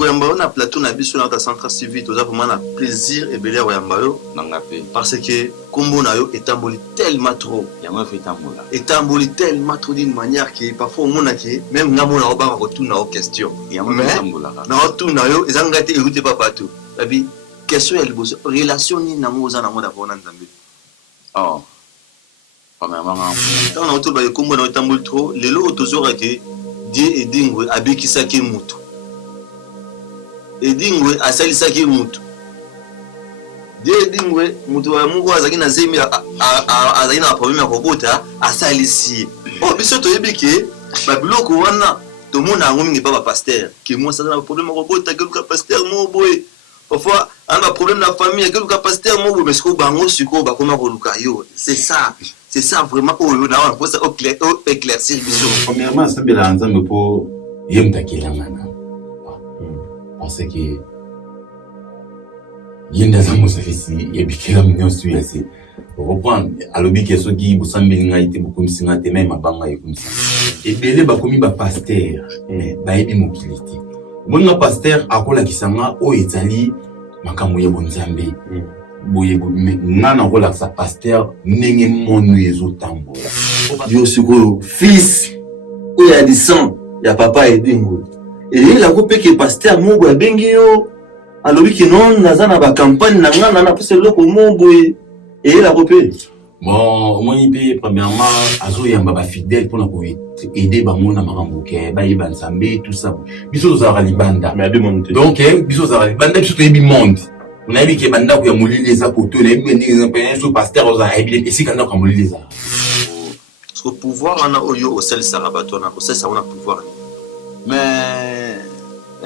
on a plateau na biso na ta centre civil to za vraiment na plaisir et belé Yambayo parce que combo na yo etamboli tellement trop etamboli tellement trop d'une manière qui parfois on a qui même ngamo na ba retourna aux questions mais na retourna yo ezanga te écouter pas partout abi question ya liboso relation ni na ngoza na ngoda bona nzambe premièrement quand on autour ba combo na etamboli trop lelo tozora ke Dieu et dingwe abikisaki mutu edingwe asalisaki mutu Dieu edingwe mutu wa Mungu azaki na zemi azaki na problème ya kobota asalisi biso toyebike ba biloko wana to mona ngo mingi ba pasteur ki moi ça na problème ya kobota ke luka pasteur mo boy parfois on a problème na famille ke luka pasteur mo boy mais ce ko bango siko ba koma ko luka yo c'est ça vraiment on a pour ça éclaircir biso premièrement ça be la nzambe po yemta kilangana parce que yenda za musafisi yebikela mnyonso yasi reprendre alobi ke soki busambe ngaite bukumisi ngate même mabanga yekumisa ebele bakomi ba pasteur ba yebi mokiliti mona pasteur akola kisanga o etali makambo ya bonzambe boye ngana kola sa pasteur nenge monu ezotambola yo siko fils o ya di sang ya papa edingo et la coupe que pasteur Mungu abengi yo alobi ki non nazana ba campagne na ngana na pese loko Mungu et la coupe bon moi ipe premièrement azo yamba ba fidèle pour na ko aider ba mona makambo ke ba yiba nsambe tout ça biso za libanda mais demande donc biso za libanda biso to yebi monde on a vu que banda ko ya molile za koto na yebi ni exemple pasteur za yebi esika na ko molile za ce pouvoir on a oyo au sel sarabato na ko ça on a pouvoir mais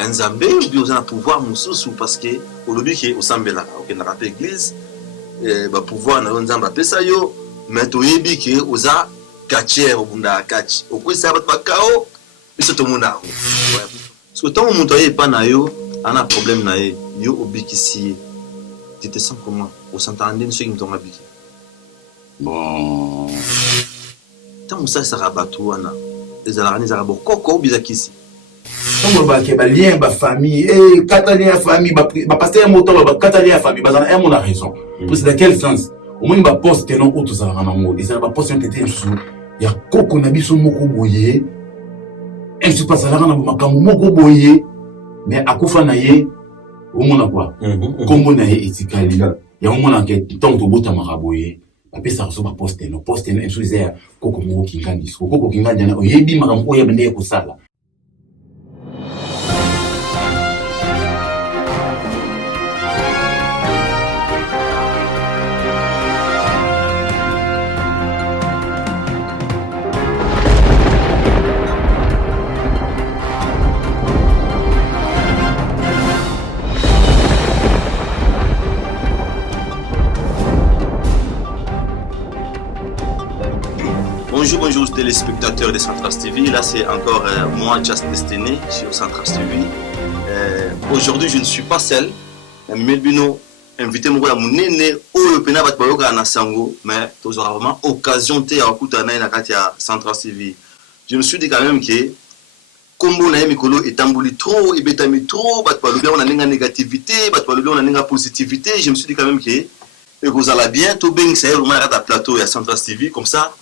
nzambe bi oza na pouvoir mususu parce que olobi ke osambela okenda ka église ba pouvoir na nzamba pesa yo mais toyebi ke oza kachier obunda kachi okwesa ba bakao biso to muna so tant mon toye pa na yo ana problème na yo obikisi tu te sens comment au s'entendre ce qui me tombe biki bon tant ça sera batou ana ezala ni za bokoko bizakisi comme ba ke ba lien ba famille catalien famille ba pasteur moto ba catalien famille ba za mon a raison pour c'est dans quel sens au moins ba poste non auto ça na ngo et ça ba poste était sous ya koko na biso moko boye elle se passe là na makambo moko boye mais akufa na ye au mona quoi kombo na ye etikali ya au mona ke tant to bota maraboye ba ça so ba poste non elle se disait koko moko kingandi koko kingandi na oyebi makambo ya bende ko sala. Bonjour aux téléspectateurs de Centras TV. Là, c'est encore moi, Just Destiny, sur Centras TV. Aujourd'hui, je ne suis pas seul. Melbino, invité mon nene, au pena batbayoka na sango, mais tu auras vraiment occasion de écouter na katia Centras TV. Je me suis dit quand même que combo na mikolo etamboli trop, et betami trop, batbalobia on a nenga négativité, batbalobia on a nenga positivité. Je me suis dit quand même que vous allez bien, tout bien, c'est vraiment à plateau et Centras TV comme ça.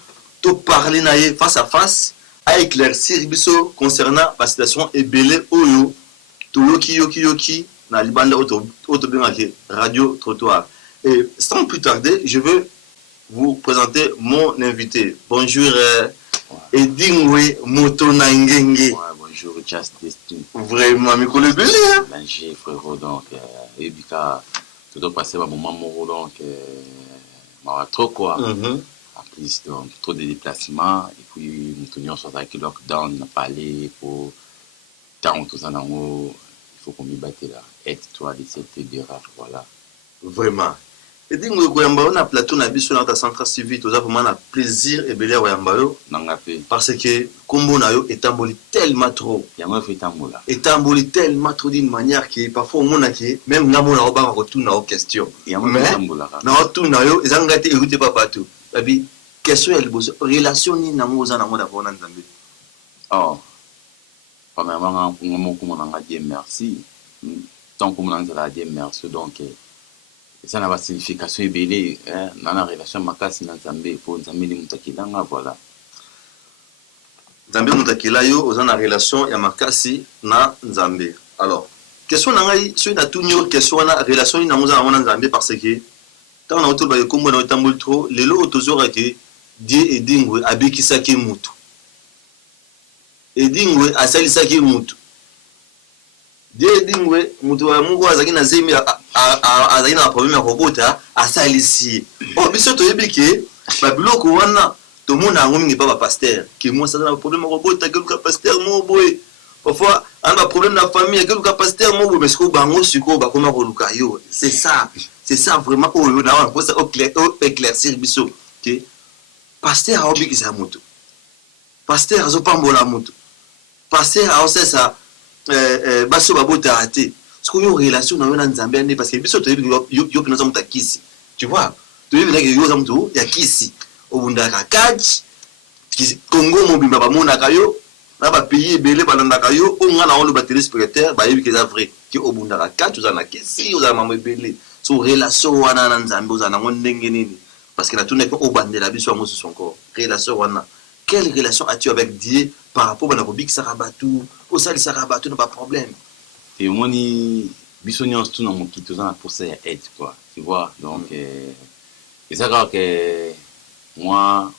Parler face à face à éclaircir biso concernant la situation et belé oyo to yoki na libanda auto radio trottoir. Et sans plus tarder, je veux vous présenter mon invité. Bonjour Edingwe Motonangenge. Bonjour Just Destiny. Vraiment mikolo belé hein. Manger frérot donc ebika tout doit passer un moment moro donc trop quoi. Donc, trop de déplacements et puis nous tenions sur le lockdown, on a parlé pour tant tout ça, il faut qu'on y batte là. Aide-toi de cette erreur, voilà. Vraiment. Et dis moi on a plateau na biso na ta centre civil tout ça vraiment na plaisir et belé Yambayo parce que combo na yo etamboli tellement trop. Yambo fait tambola. Etamboli tellement trop d'une manière qui parfois on a qui même ngamo na ba retourna aux questions. Yambo fait tambola. Na retourna yo ezanga te écouter pas partout. Abi question ya liboso relation ni na ngoza na ngoda bona nzambe premièrement on m'a dit merci tant comme on a dit merci donc ça n'a pas signification belé dans la relation makasi na Nzambe pour Nzambe li mutakilanga voilà Nzambe mutakila yo oza na relation ya makasi na Nzambe. Alors question na ngai so na tunyo question na relation ina ngoza na Nzambe parce que tant na oto ba yekombo na otambul trop lelo otozora ke Dieu edingwe abikisaki mutu edingwe asalisaki mutu Dieu edingwe mutu wa Mungu azaki na zemi azaki na problème ya kobota asalisi oh biso to yebike ba biloko wana tout le monde a un pas pasteur qui moi ça a un problème robot ta gueule pasteur mon boy parfois on a un problème dans la famille gueule pasteur mon boy mais ce qu'on bango siko ba comment roluka yo c'est ça vraiment oh yo na pour ça éclaircir biso que pasteur a obi ki sa moto pasteur azo pambola moto pasteur a osé ça baso babota até ce qu'on yo relation na yo na Nzambe ande parce que biso to yo pinaza mutakisi tu vois to yo que yo za mutu ya kisi obundaka kaji Congo mobimba bamonaka yo na ba pays ebele balandaka yo onga na ono ba téléspectateur ba yebi que ça vrai ki obundaka kaji uzana kisi uzana mambo ebele so relation wana na Nzambe uzana ndenge nini parce que na tuna ko obandela biso ngo son corps relation wana quelle relation as-tu avec Dieu par rapport à la rubrique sarabatu au sali sarabatu n'a pas problème et moni biso nyons tout na mokito uzana pour ça aide quoi tu vois donc et ça que moi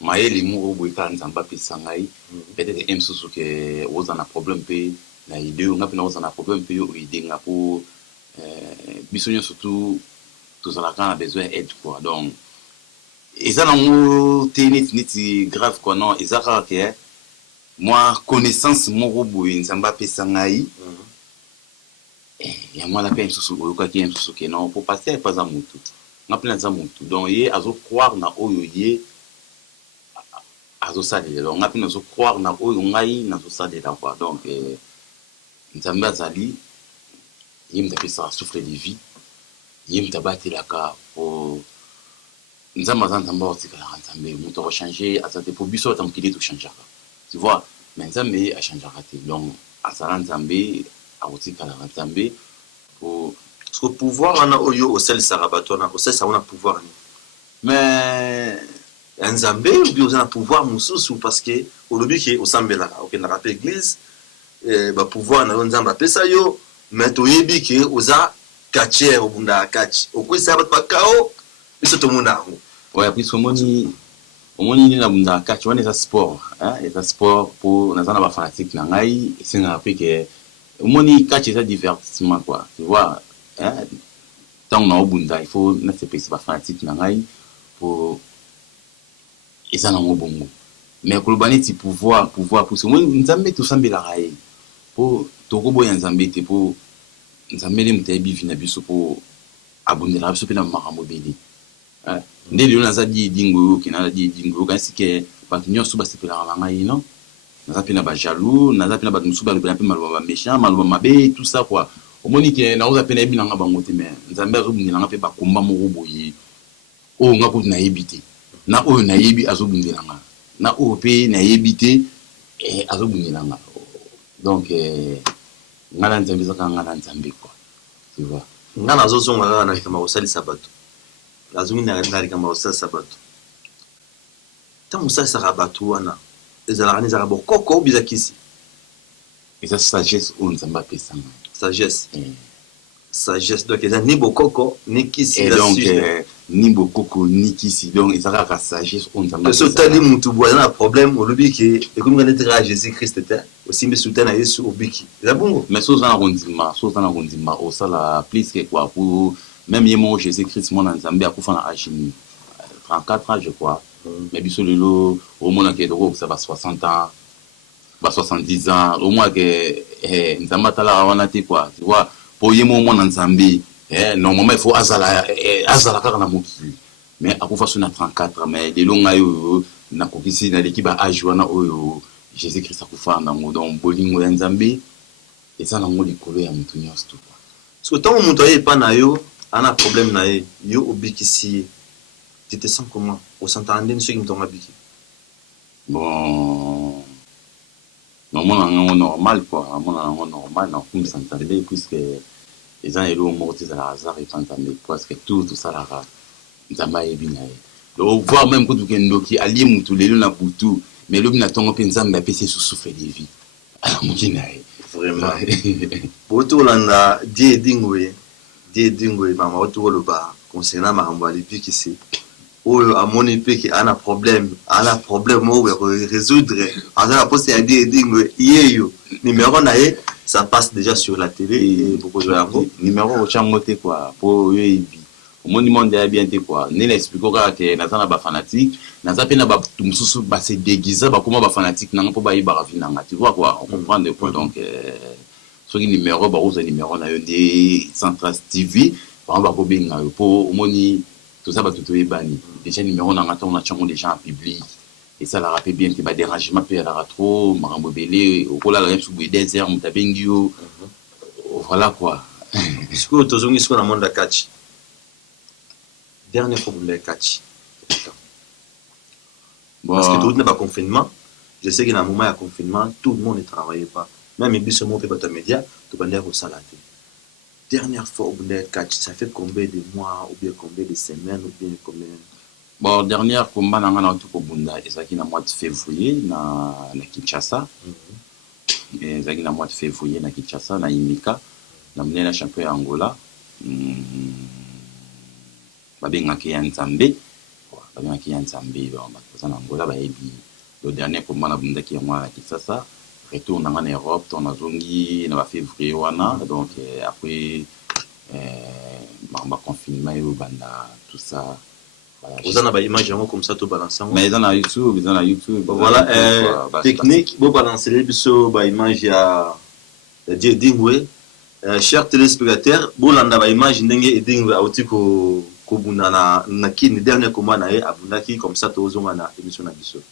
maeli moko boika Nzamba pesa ngai peut-être emsusu ke oza na problème pe na idée nga pe na oza na problème pe yo idée nga pour biso nyonso surtout tozalaka na besoin aide quoi donc eza na ngo neti grave quoi non ezaka ke moi connaissance moko boye Nzamba pesa ngai ya moi la pe emsusu oyoka ki emsusu ke non pour passer pas à mutu nga pe na za mutu donc ye azo croire na oyo ye azosalela donc nga pe nazo croire na oyo ngai nazosalela quoi donc Nzambe azali ye mutapesa souffle de vie ye mutabatelaka po Nzambe aza Nzambe otikalaka Nzambe mutu akochanger aza te po biso ata mokili tochangeaka tu vois mais Nzambe achangeaka te donc azala Nzambe akotikalaka Nzambe po parce que pouvoir on a oyo au sel sarabato na au sel ça on a pouvoir mais Nzambe ou bien on a pouvoir mususu parce que au lobby qui au sambela OK na rappel église ba pouvoir na Nzamba pesa yo mais to yebi ke oza kacher obunda kachi okwisa ba pakao biso to muna ouais puis omoni ni na bunda kachi wana eza sport hein eza sport pour na zana ba fanatique na ngai singa après que omoni kachi eza divertissement quoi tu vois hein tant na obunda il faut na se pesa ba fanatique na ngai pour eza na ngobongo mais kolobani ti pouvoir pour ce moi Nzambe to sambela raye pour toko boya Nzambe te pour Nzambe le mutayibi vina biso pour abondela biso pena makambo beli ndeli yo naza di dingo ki na di dingo kasi ke bato nyonso basepela na ngai non naza pena ba jaloux naza pena bato musu ba lobela pe maloba méchant maloba mabe tout ça quoi omoni ke na oza pena yebi na nga bango te mais Nzambe azobundela nga pe bakomba moko boye o nga ko na yebite na oyo na yebi azobundela nga na oyo pe na yebite azobundela nga donc ngala Nzambe zaka ngala Nzambe quoi tu vois ngana azozonga na kama osali sabato lazumi na ndali kama osali sabato tamu osali sabato wana ezala ni za bokoko bizakisi eza sagesse on Nzamba pesa sagesse sagesse donc eza ni bokoko ni kisi donc ni bokoko ni kisi donc ezala ka sagesse on Nzamba so tali mutu boya na problème olobi ke ekomi ngana Jésus Christ te aussi me soutena Yesu obiki eza bongo mais so za na kondima o sala plus que quoi pour même yemo Jésus Christ mon Nzambe akufa na âge 34 ans je crois mais biso lelo au moins que donc ça va 60 ans va 70 ans au moins que Nzamba tala wana te quoi tu vois pour yemo mon Nzambe normalement il faut azala kaka na mokili mais akufa so na 34 mais lelo ngayo na kokisi na l'équipe à âge wana oyo Jésus Christ akufa na ngo donc bolingo ya Nzambe eza na ngo likolo ya mutu nyonso tout so tant mutu aye pa na yo ana problème na yo obikisi tu te sens comment au s'entendre ce qui me tombe biki bon on normal quoi, on normal dans comme s'entendait puisque les gens élo mortis à la hasard et fantamé parce que tout ça là nzamba ebina donc voir même quand tu qui allié mutu lelo na butu mais lo bina tongo pe nzamba pese sous souffle de vie alors mukina vraiment boto landa die dingwe mama oto lo ba concernant makambo alipi qui c'est oyo amoni pe ki ana problème oyo résoudre en la poste ya die dingwe yeyo numéro na ye ça passe déjà sur la télé et beaucoup de gens numéro au changote quoi pour yo ebi au monde ya bien te quoi ne l'explique quoi que nazana ba fanatique naza pe na ba tumususu ba se déguiser ba comment ba fanatique nanga po ba yi ba rafinanga tu vois quoi on comprend de quoi donc ce qui numéro ba oza numéro na yo de Centras TV ba ba ko benga yo po moni tout ça va tout ebani déjà numéro nanga on a chango déjà en public et ça la rappelle bien que ba dérangement pe la trop marambo belé au kola la sous désert mutabengio voilà quoi ce que tozongi ce qu'on a monde catch dernière fois pour le catch parce que tout n'est pas confinement je sais qu'il y a un moment de confinement tout le monde ne travaillait pas même il se montre pas média tout le monde au salaté dernière fois pour le catch ça fait combien de mois ou bien combien de semaines ou bien combien bon dernière combat nanga na tout ko bunda ezaki na mois de février na Kinshasa ezaki na mois de février na Kinshasa na Imika na mnena champion ya Angola babengaki ya Nzambe baza na Angola bayebi le dernier combat na bundaki ya mwa na Kinshasa retour nanga na Europe ton azongi na ba février wana donc après confinement et banda tout ça. Vous en avez image comme ça tout balancer. Mais ils en ont YouTube, Voilà, technique, vous balancez les biseaux, image ya Dingwe. Chers téléspectateurs, vous l'avez image Dingwe a aussi ko buna na kini dernier combat na abundaki comme ça tout zonga na émission na biseau.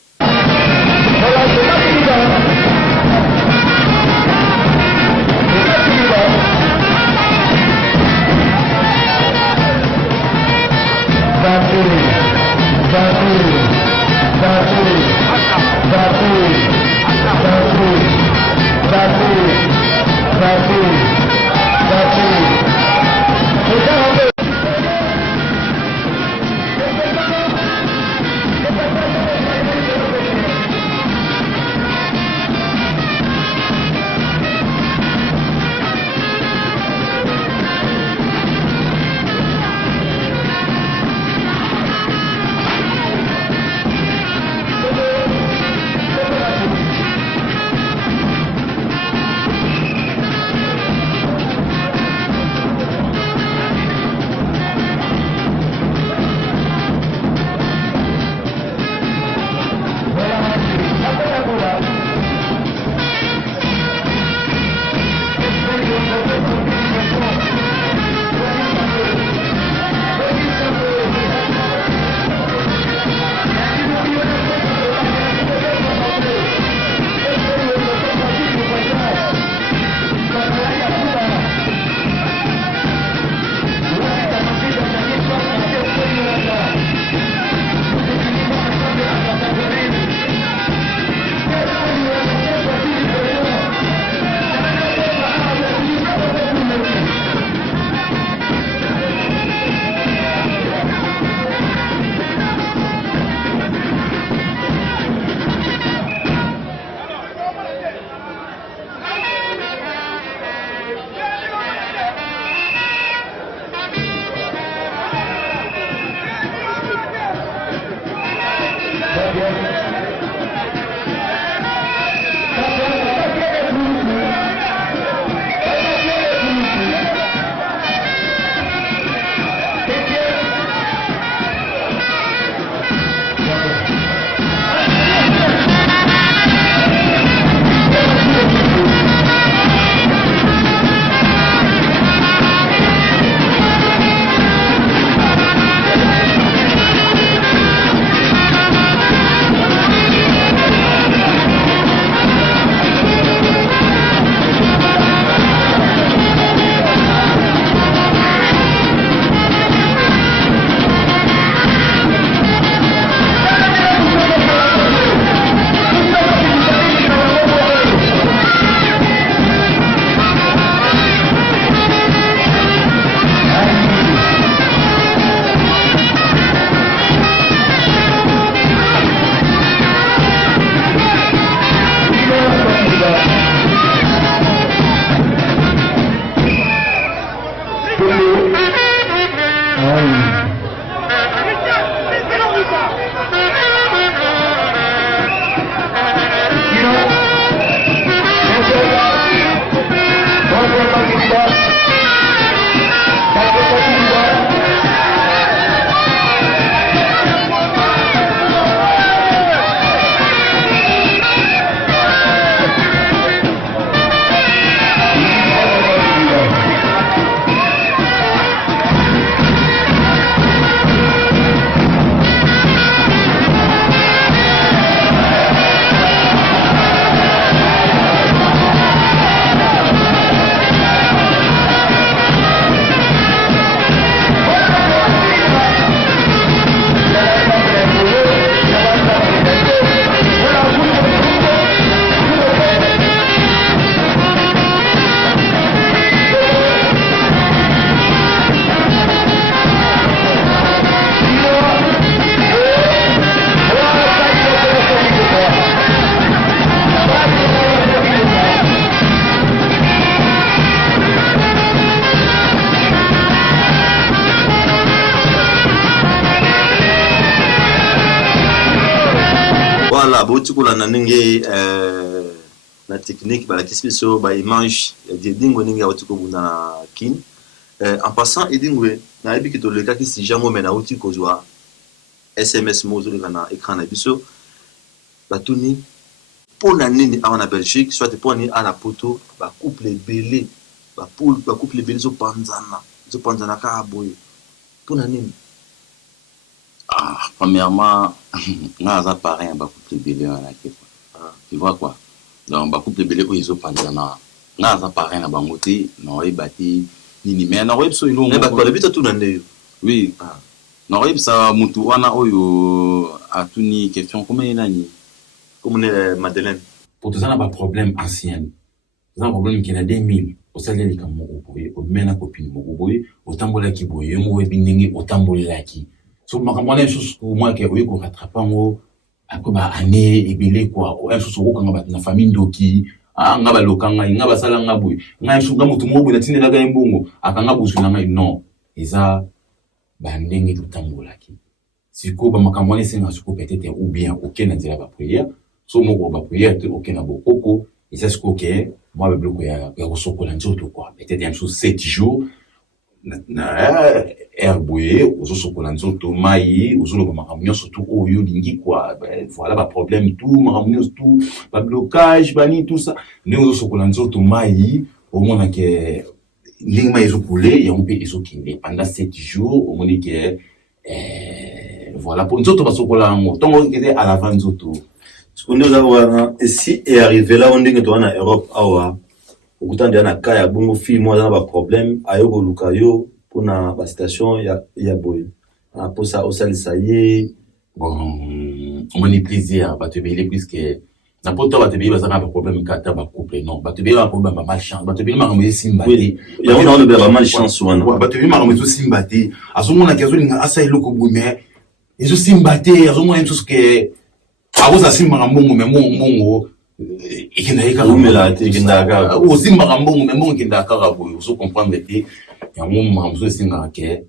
Voilà, beaucoup de nanenge la technique, la question ba image de dingo ninga otuko buna kin. En passant edingwe na ebi kito le cas qui si jamais mena outil ko joa SMS mozo le kana écran na biso batuni pour na nini en Belgique soit pour ni ana poto ba couple belé ba couple belé zo panzana ka boyo pour na nini. Ah, premièrement, on a un parrain, un couple belé, tu vois quoi? Donc, un couple belé, ils ont pas de na. On a un parrain, un bangoté, non, il bâti, ni mais non, il faut une mais pas le but tout nande. Oui. Non, il ça mutu wana oyo a tuni question comment il a ni? Comme Madeleine. Pour tout ça, on a un problème ancien. On a un problème qui est 2000. Au salaire de Kamoko, au mena copine, au tambola qui boye, au binengi, au tambola qui. So makamwana chose pour moi que oui ko rattraper ngo akoba année ebele quoi o chose ko kanga na famille ndoki nga ba lokanga nga ba sala nga boy nga so nga mutu mo boy na tinela ga mbongo akanga busu na ngai non eza ba ndenge tutambola ki siko ba makamwana senga siko peut-être ou bien aucun na dira ba prière so mo ba prière te aucun na bokoko et c'est ce que moi be bloko ya ko sokola nzoto quoi peut-être un chose 7 jours na herboye ozo sokola nzoto mai ozo lo makamnyo surtout oyo lingi quoi voilà ba problème tout makamnyo tout ba blocage bani tout ça ne ozo sokola nzoto mai au moins que lingma ezo couler et on peut ezo kinde pendant 7 jours au moins que voilà pour nzoto ba sokola ngo tongo kete à l'avant nzoto ce qu'on nous avoir ici est arrivé là on dit que toi en Europe awa okutanda na kaya bongo fi moi na ba problème ayoko lukayo pona ba station ya boy na posa osalisa ye bon on est plaisir ba te bele puisque na poto ba te bele ba problème kata ba couple non ba te bele ba problème ba malchance ba te bele ma ngombe simbati ya on a ba malchance wana ba te bele ma ngombe simbati azomona kezo linga asa eloko bume ezo simbati azomona tout ce que awoza simba mbongo me mbongo ikinaika umela ati kindaga osimba ngambongo mbongo kindaka boyo so comprendre que ya moma mzo singa ke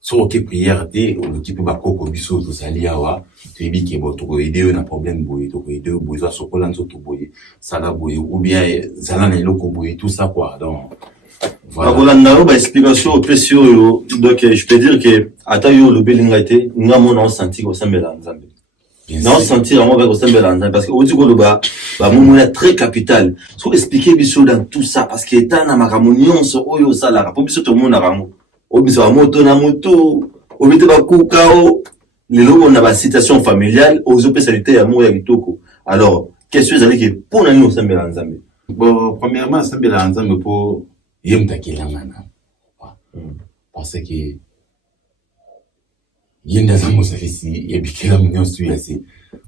so ke prière te o ki pe ba koko biso to salia wa to ebike bo to ko aider na problème boyo to ko aider boyo so kola nzo to boyo sala boyo ou bien zala na loko boyo tout ça quoi donc voilà voilà ba explication précieux donc je peux dire que ata yo le belinga te ngamo na senti ko sambela nzambe non sentir moi avec Osembela parce que au dit ba momo très capital faut expliquer biso dans tout ça parce que étant na makamonion so oyo sala pour biso to mona rango o biso ba moto na moto o bité ba kukao les logo na ba citation familiale aux spécialités ya mo ya kitoko alors qu'est-ce que vous allez que pour na Osembela nzambe bon premièrement Osembela nzambe pour yemtakela ngana parce que yenda za mosafisi yebikela mnyonso yasi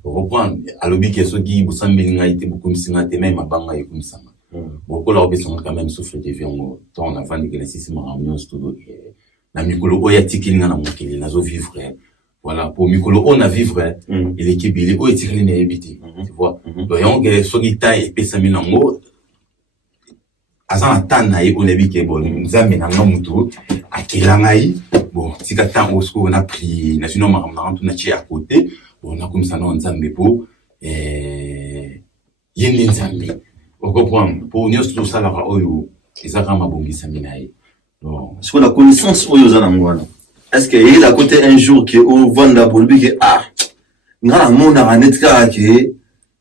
reprendre alobi que soki busambeli ngai te bukumsinga te même abanga yekumsanga beaucoup la obesanga quand même souffle de vie en temps avant de que sisi mnyonso tout na mikolo oya tikilinga na mokili nazo vivre voilà pour mikolo on a vivre il est kibili o etikali na ebiti tu vois donc que soki ta epesami nango azana tana ye onebi ke bon nzambe na ngamutu akelangai bon tika temps osko on a pris national maramna tout na chi à côté bon na comme ça non nzambe po yende nzambe on comprend pour nyos tout ça là oyo eza kama bongisa minaye. Donc ce qu'on a connaissance oyo za na ngwana. Est-ce que il a côté un jour que au vanda bolbi que ngana mona ranetka que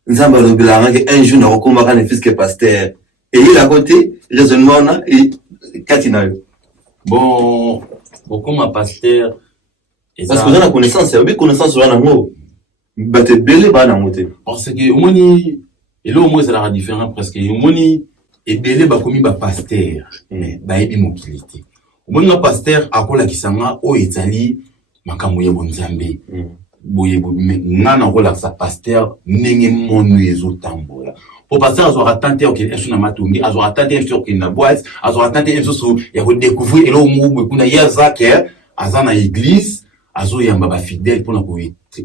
nzamba lobelanga que un jour na kokoma kana fils que pasteur. Et il a côté raisonnement na et katina. bon comme pasteur Parce que on a connaissance, c'est bien connaissance sur un mot. Bate belé ba na moté. Parce que omoni et là au moins c'est la différence presque omoni et belé ba komi ba pasteur mais ba ebi mobilité. Omoni na pasteur akola kisanga o etali makambo ya bonzambe. Boye ngana kola sa pasteur ndenge monu ezotambola. Pour pasteur azora tenter ok esu na matungi azora tenter sur que na boîte azora tenter esu so ya ko découvrir et là au moins kuna yaza ke azana église azo yamba ba fidèle pour na ko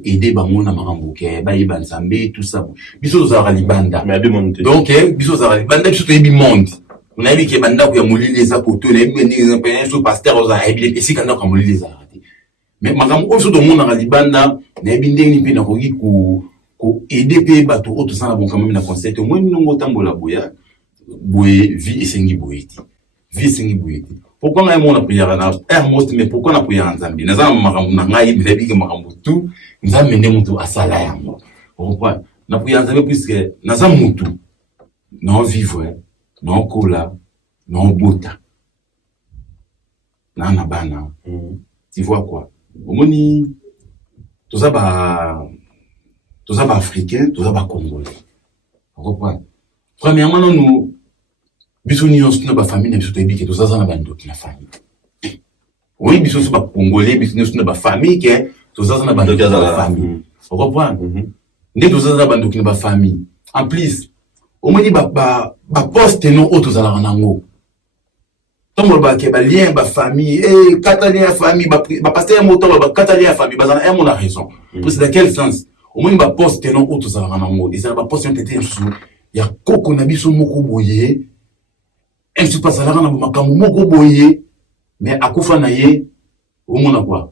aider bango na makambo ke ba yeba nzambe tout ça biso za libanda Mais abi monté. donc biso za libanda biso to yebi monde on a vu que banda ko ya molile za koto na yebi ndenge pe so pasteur oza yebi esika na ko molile za raté mais makambo oso to mona na libanda na yebi ndenge pe na ko aider pe bato auto sana bon quand même na concept au moins nongo tambola boya boye vie esengi boyeti vie esengi boyeti. Pourquoi on a prié à Hermost, mais pourquoi on a prié à Nzambi? Nous avons dit que tout, nous avons mené tout à Salaya. Pourquoi? On a prié à Nzambi puisque nous avons tout. Nous vivons, nous cola, nous bota. Nous avons bana. Tu vois quoi? Au moni, tout ça africain, tout ça congolais. Pourquoi? Premièrement, nous, biso ni onsi na ba famille na biso toyebi ke tozaza na bandoki na famille. Oui, biso so ba congolais biso ni na ba famille ke tozaza na bandoki na ba famille. Vous comprenez? Nde tozaza na bandoki na ba famille. En plus, au moins ba poste no otozala nango. Tombo ba ke ba lien ba famille catalien famille ba pasteur moto ba catalien famille bazana mon a raison. C'est dans quel sens? Au moins ba poste no otozala nango. Et ça ba poste tete sous ya koko na biso moko boye. Elle se passe à la makambo moko boye mais akufa na ye omona quoi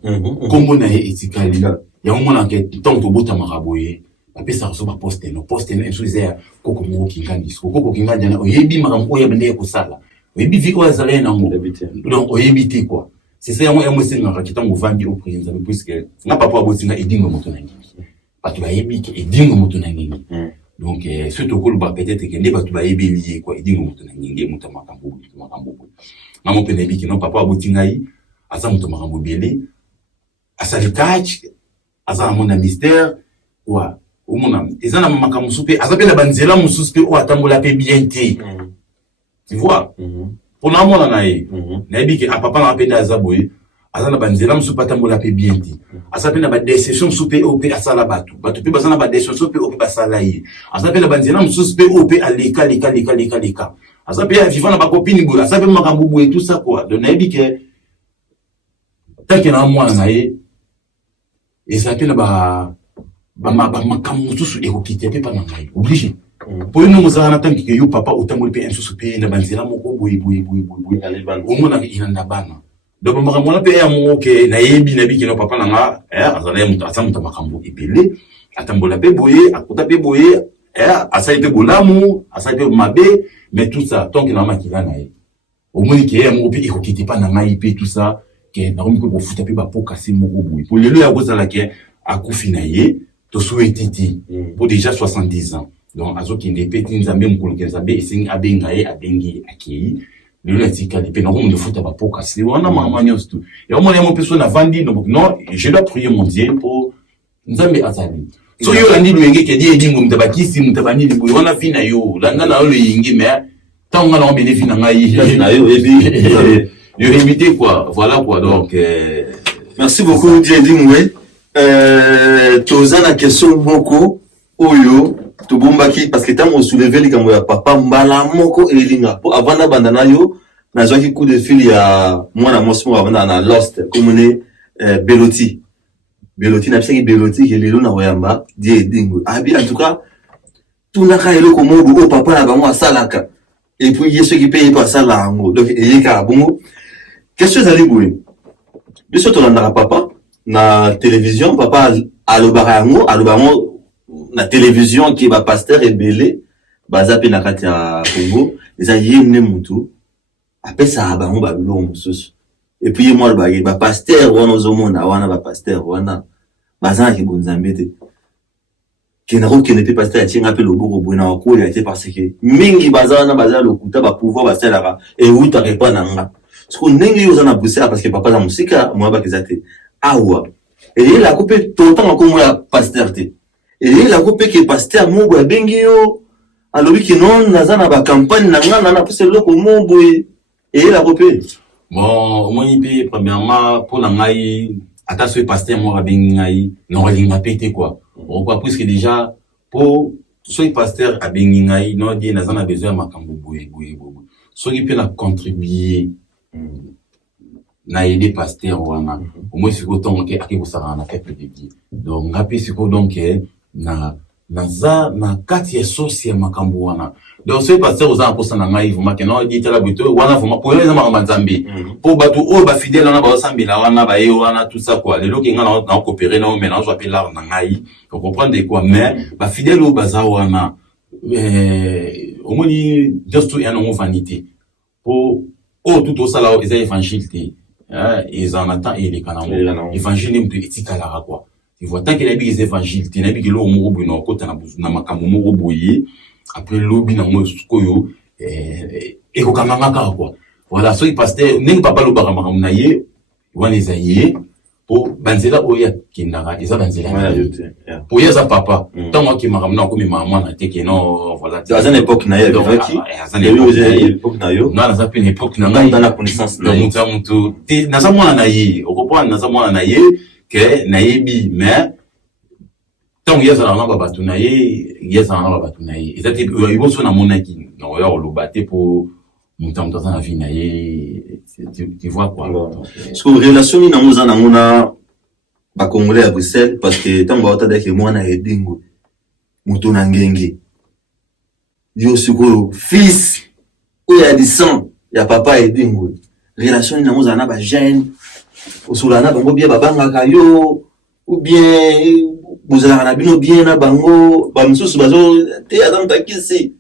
kombo na ye etikali ya omona ke tant to bota maraboye apesa so ba poste no ensuite koko moko kingandi koko kingandi na oyebi makambo ya bende ko sala oyebi viko ya sala na ngo donc oyebi te quoi c'est ça moi c'est ngaka kitango vandi au prince puisque na papa botinga edingo moto na ngi batu ba yebi ke edingo moto na ngi. Donc surtout que peut-être que les bateaux ba ebeli quoi il dit moto na nginge moto makambo na mo pene biki no papa abotingai asa moto makambo belé asa le catch asa mona mystère wa omona ezana makambo soupe asa pe na banzela mususu pe o atambola pe bien té tu vois pour na mona na biki a papa na pe na zaboy azana banzela mususu patambola pe bien té asa pe na ba décision soupe o pe asala batu pe bazana ba décision soupe o pe basala yi asa pe na banzela mususu pe o pe aleka leka asa pe vivant na ba copine bola asa pe makambo boye tout ça quoi donc na biki tant que na mwana na ye esa pe na ba makambo mususu e ko kite pe pa na ngai obligé pour nous nous avons attendu que yo papa otamboli pe ensusu pe na banzela moko boye o mona ina na bana. Donc makambo na pe ya mo ke na yebi na biki na papa na nga azala ya muta asa muta makambo ebele atambola pe boye akuta pe boye asa pe bolamu asa pe mabe mais tout ça tant que na makila na ye au moins ke ya mo pe ikokiti pa na ngai pe tout ça ke na ko ko futa pe ba poka si moko boye pour lelo ya kozala ke akufi na ye to souhaititi pour déjà 70 ans donc azo kinde pe tinzambe mukulu kenzabe esingi abengaye abengi akei le latika de peine on ne faut pas casser on a maman tout et on a mon personne a vendu donc non je dois prier mon Dieu pour nzambe azali so yo landi luenge ke di edingo mtabakisi mtabani libo on a fina yo langa na lo yingi mais tant on a bénéfice na ngai na yo ebi yo limité quoi voilà quoi donc merci beaucoup Dieu Dingwe tozana question moko oyo to bombaki parce que tant on soulever les kambo ya papa mbala moko elinga po avana bandana yo na joki coup de fil ya mwana mosmo avana na lost comme Beloti na pseki Beloti ke lelo na oyamba die dingo abi en tout cas tout na ka eloko modu o papa na bango asalaka et puis yeso ki paye pas ça là donc eyeka bongo question zali boye biso to na papa na télévision papa alobango na télévision qui va pasteur ebele baza pe na kati ya Congo eza yemne mutu après ça bango ba bilo mususu et puis moi ba pasteur wana ozomona wana ba pasteur wana bazana ki bonzambe te kenako kene pe pasteur atinga pe loboko bwana wakola te parce que mingi bazana bazala lokuta ba pouvoir basala et uta répondre nga parce que ndenge yo zana pousser parce que papa za musika moi ba kezate awa et il a coupé tout le temps comme ya pasteur te et il a coupé que pasteur mo ba bengi yo alobi ki non nazana ba campagne na nga na pousser loko mo boy et il a coupé bon moi ni premièrement pour la ngai ata ce pasteur moi ba bengi ngai non linga pété quoi on voit plus que déjà pour ce pasteur a bengi ngai non dit nazana besoin makambo boy so qui peut la contribuer na aider pasteur wana au moins c'est autant que aki kusara na peuple de Dieu donc ngapi siko donc na kati ya sosi ya makambo wana donc ce pasteur oza posa na ngai vraiment que non dit la buto wana vraiment pour les ma nzambe pour batu o ba fidèle na ba sambela wana ba yo wana tout ça quoi les loki nga na coopérer na mélange appelle l'art na ngai vous comprenez quoi mais ba fidèle o baza wana au moins just to en vanité pour tout ça là ils évangile ils en attendent et les canaux évangile n'importe éthique à la quoi tu vois tant qu'il y a des évangiles tu n'as pas que l'eau morobu na côté na makamu moroboye après lobi na mo skoyo et ko kamanga quoi voilà so il pasteur n'importe papa lo baka makamu na ye wana ezaye pour banzela oya kinara eza banzela pour yeza papa tant moi qui makamu na ko mi maman na te que non voilà à une époque na ye vaki époque na yo na za une époque na ngai dans la connaissance na mutu te na za mwana na ye o comprendre na za mwana na ye que na yebi mais tant yeza na ba batu na ye yeza na ba batu na ye ezati yo so na monaki no ya olobate pour mutamto na vie na ye tu vois quoi parce que relation ni na muza na ngona ba congolais à Bruxelles parce que tant ba otada ke mwana edingo mutu na ngenge yo siko fils ou ya di sang ya papa edingo relation ni na muza na ba jeune osolana bango bien babanga kayo ou bien bozala na bino bien na bango ba msusu bazo te adam takisi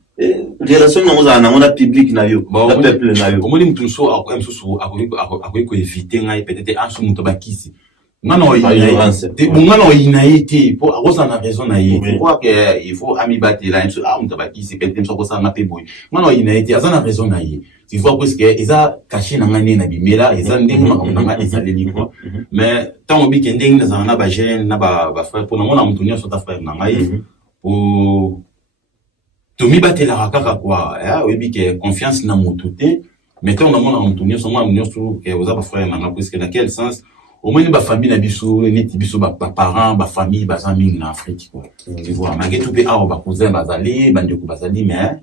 relation na mozala na ngona public na yo la peuple na yo omoni mtu so akoya msusu akoyi ko éviter ngai peut-être asu muto bakisi ngana oyina été pour akosa na raison na ye je crois que il faut amibate la msusu muto bakisi peut-être msusu akosa na pe boy ngana oyina été azana raison na ye tu vois parce que eza caché na ngane na bimela eza ndenge makambo na nga eza leli quoi mais tant obi ke ndenge na na ba jeune na ba frère pour na mona mutu nyonso ta frère na ngai pour to mi batela kaka quoi obi ke confiance na mutu te mais quand on a mona mutu nyonso ke oza ba frère na nga parce que dans quel sens au moins ba famille na biso neti biso ba parents ba famille ba amis en Afrique quoi tu vois malgré tout pe ba cousin bazali bandeko bazali mais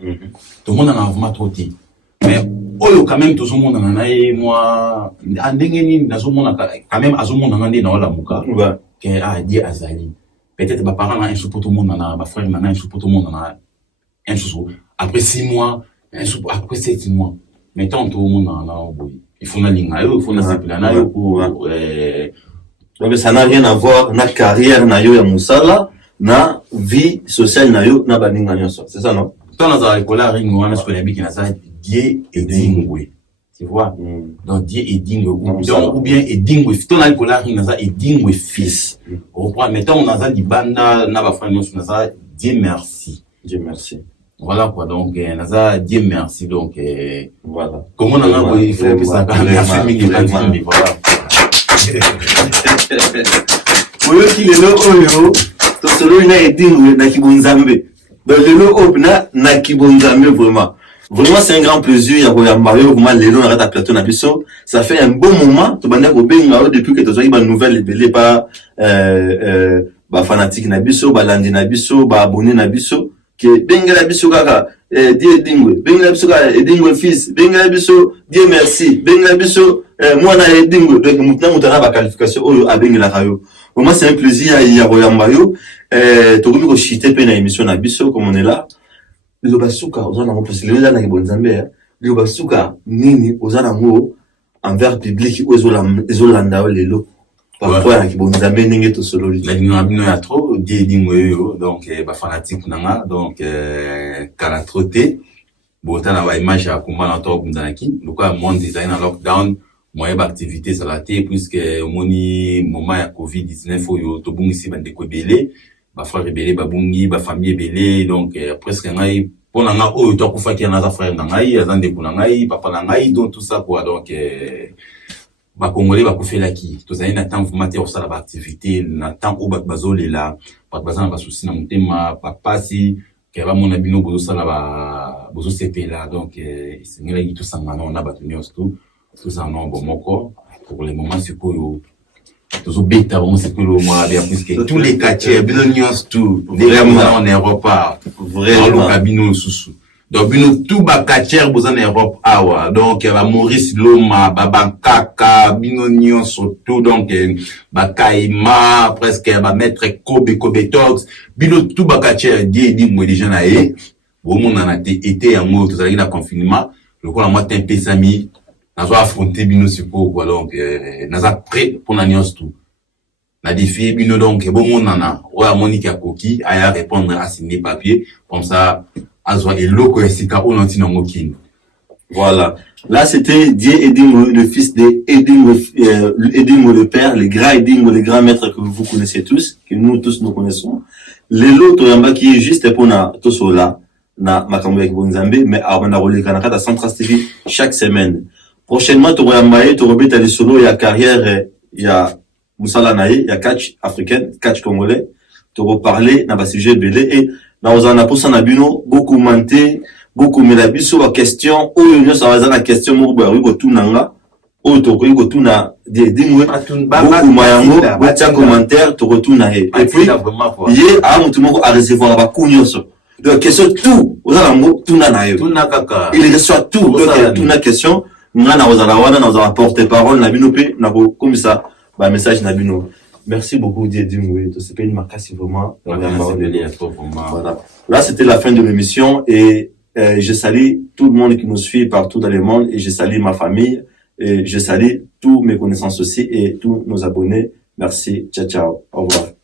tout le monde en a vraiment trop dit mais oyo quand même tout le monde en a moi ndenge ni nazomona quand même azomona ngande na wala muka que Dieu azali peut-être ba parents na un sous tout le monde na ba frère na un sous tout le monde na un sous après 6 mois après 7 mois mais tant tout le monde na boy il faut na linga il faut na sepelana yo pour donc ça n'a rien à voir na carrière na yo ya musala na vie sociale na yo na baninga nyonso c'est ça non tant na za école ring wana ce qu'on a dit qui na ça Dieu et Dingwe tu vois donc Dieu et Dingwe ou bien et Dingwe tant na école ring na ça et Dingwe fils on comprend mais tant on a ça di banda na ba frère nyonso na ça Dieu merci voilà quoi donc naza Dieu merci donc voilà comment on a il faut que ça merci mingi voilà oyo ki lelo oyo to solo ina edingo na kibonzambe donc lelo opna na kibonzambe vraiment c'est un grand plaisir ya koya Mario vraiment lelo na ta plateau na biso ça fait un bon moment to banda ko benga depuis que tozo ba nouvelle belé pas ba fanatique na biso ba landi na biso ba abonné na biso que bengela biso kaka Dieu dingwe bengela biso kaka edingwe fils bengela biso Dieu merci bengela biso mwana edingwe donc mutana ba qualification oyo abengela kayo vraiment c'est un plaisir ya koyamba yo to komi ko chiter pe na émission na biso comme on est là le basuka ozana mo parce que le na kibonzambe le basuka nini ozana mo envers public ezolanda lelo parfois na kibonzambe ninge to solo la bino ya trop Dieu dingwe yo donc ba fanatique nanga donc kala troté botana ba image ya komba na to kundanaki donc à monde design en lockdown moyen d'activité ça la té puisque moni moment ya covid-19 oyo to bungisi bande ko belé ba frère belé ba bungi ba famille belé donc presque ngai pona nga oyo to kufa ki na za frère ngai azande kuna ngai papa na ngai donc tout ça quoi donc ba congolais ba kufela ki to zali na temps vraiment te osala ba activité na temps où ba bazolela ba bazana ba souci na mutema papa si ke ba mona bino bozo sala ba bozo sepela donc singela ki tout ça maintenant on a battu tout ça non bon moko pour le moment c'est pour tout bêta bon c'est pour le mois bien puisque tous les quartiers bino news tout vraiment en Europe vraiment cabino sous donc bino tout ba quartier en Europe awa donc ba Maurice Loma ba Bankaka bino news surtout donc ba Kaima presque ba maître Kobe Talks bino tout ba quartier di moi déjà na e bon mon en a été en mode tout ça il a confinement le quoi moi t'es pesami nazo affronter bino siko quoi donc naza prêt pour na news tout na défi bino donc bon mon nana ouais Monique Akoki aya répondre à signer papier comme ça azwa eloko esika onanti na mokini. Voilà, là c'était Die Edingo, le fils de Edingo, Edingo le père, le grand Edingo, le grand maître que vous connaissez tous, que nous tous nous connaissons. Lelo toyamba qui est juste pour na tosola na makambo ya Bonzambe, mais avant na roleka na kata Central TV chaque semaine. Prochainement, tu vas m'ailler, tu vas aller solo, il y a carrière, il y a Moussala Naï, il y a catch africain, catch congolais. Tu vas parler, dans le sujet belé, et dans les anaposa nabino, beaucoup menté, beaucoup mélabi sur la question, ou il y a la question, ou tout nanga, ou tout na, des dingwe, beaucoup mayango, ou commentaire, tu retournes à et puis, hier, à mon tour, à recevoir la kunyoso. Donc, question tout, vous allez tout na il reçoit tout, donc, tout na question, nga na ozala wana na ozala porte-parole na bino pe na ko comme ça ba message na bino. Merci beaucoup Dieu Dingwe, to c'est une marque vraiment. Voilà. Là c'était la fin de l'émission et je salue tout le monde qui nous suit partout dans le monde et je salue ma famille et je salue tous mes connaissances aussi et tous nos abonnés. Merci. Ciao ciao. Au revoir.